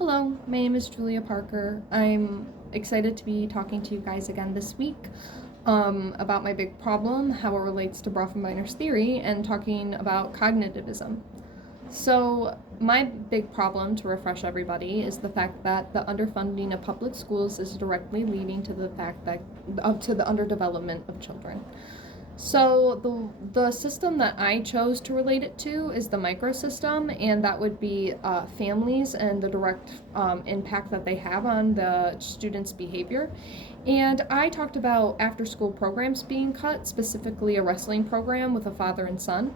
Hello, my name is Julia Parker. I'm excited to be talking to you guys again this week about my big problem, how it relates to Bronfenbrenner's theory, and talking about cognitivism. So, my big problem, to refresh everybody, is the fact that the underfunding of public schools is directly leading to the fact that to the underdevelopment of children. So the system that I chose to relate it to is the microsystem, and that would be families and the direct impact that they have on the students' behavior. And I talked about after-school programs being cut, specifically a wrestling program with a father and son,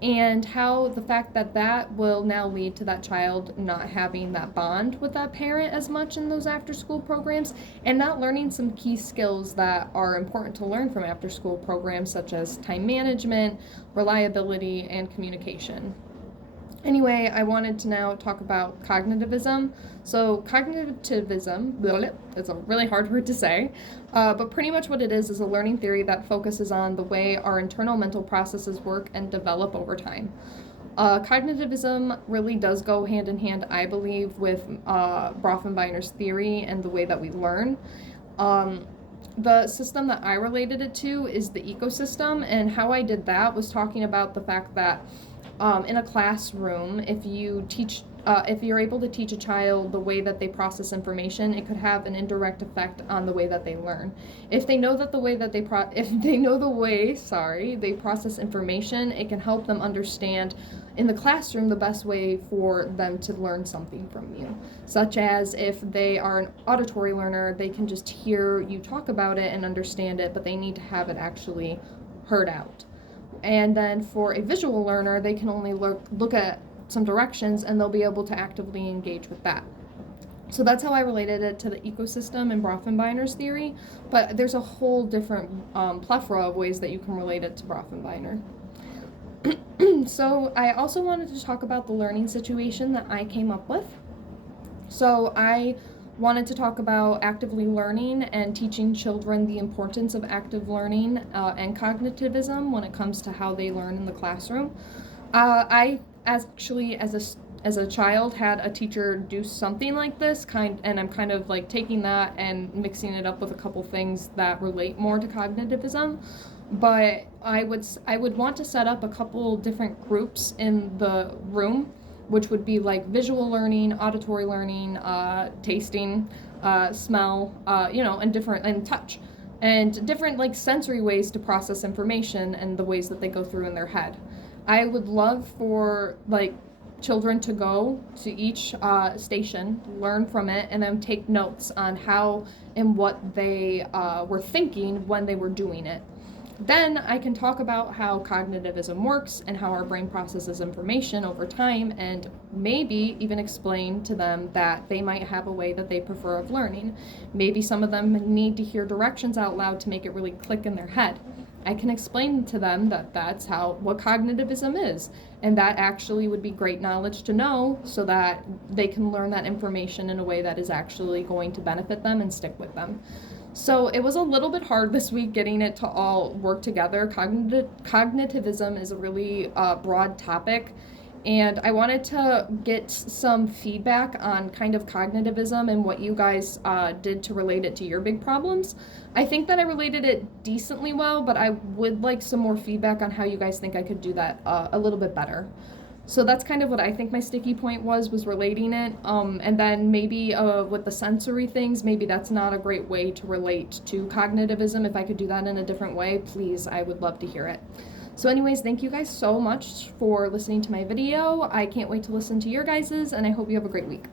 and how the fact that that will now lead to that child not having that bond with that parent as much in those after school programs and not learning some key skills that are important to learn from after school programs such as time management, reliability, and communication. Anyway, I wanted to now talk about cognitivism. So, cognitivism, it's a really hard word to say, but pretty much what it is a learning theory that focuses on the way our internal mental processes work and develop over time. Cognitivism really does go hand in hand, I believe, with Bronfenbrenner's theory and the way that we learn. The system that I related it to is the ecosystem, and how I did that was talking about the fact that in a classroom, if you're able to teach a child the way that they process information, it could have an indirect effect on the way that they learn. If they know that the way that they they process information, it can help them understand in the classroom the best way for them to learn something from you. Such as if they are an auditory learner, they can just hear you talk about it and understand it, but they need to have it actually heard out. And then for a visual learner, they can only look at some directions and they'll be able to actively engage with that. So that's how I related it to the ecosystem in Bronfenbrenner's theory, but there's a whole different plethora of ways that you can relate it to Bronfenbrenner. So I also wanted to talk about the learning situation that I came up with. So I wanted to talk about actively learning and teaching children the importance of active learning and cognitivism when it comes to how they learn in the classroom. I actually, as a child, had a teacher do something like this, and I'm kind of like taking that and mixing it up with a couple things that relate more to cognitivism. But I would want to set up a couple different groups in the room, which would be like visual learning, auditory learning, tasting, smell, and touch, and different like sensory ways to process information and the ways that they go through in their head. I would love for like children to go to each station, learn from it, and then take notes on how and what they were thinking when they were doing it. Then I can talk about how cognitivism works and how our brain processes information over time, and maybe even explain to them that they might have a way that they prefer of learning. Maybe some of them need to hear directions out loud to make it really click in their head. I can explain to them that that's what cognitivism is, and that actually would be great knowledge to know so that they can learn that information in a way that is actually going to benefit them and stick with them. So it was a little bit hard this week getting it to all work together. Cognitivism is a really broad topic, and I wanted to get some feedback on kind of cognitivism and what you guys did to relate it to your big problems. I think that I related it decently well, but I would like some more feedback on how you guys think I could do that a little bit better. So that's kind of what I think my sticky point was relating it. And then maybe with the sensory things, maybe that's not a great way to relate to cognitivism. If I could do that in a different way, please, I would love to hear it. So anyways, thank you guys so much for listening to my video. I can't wait to listen to your guys's, and I hope you have a great week.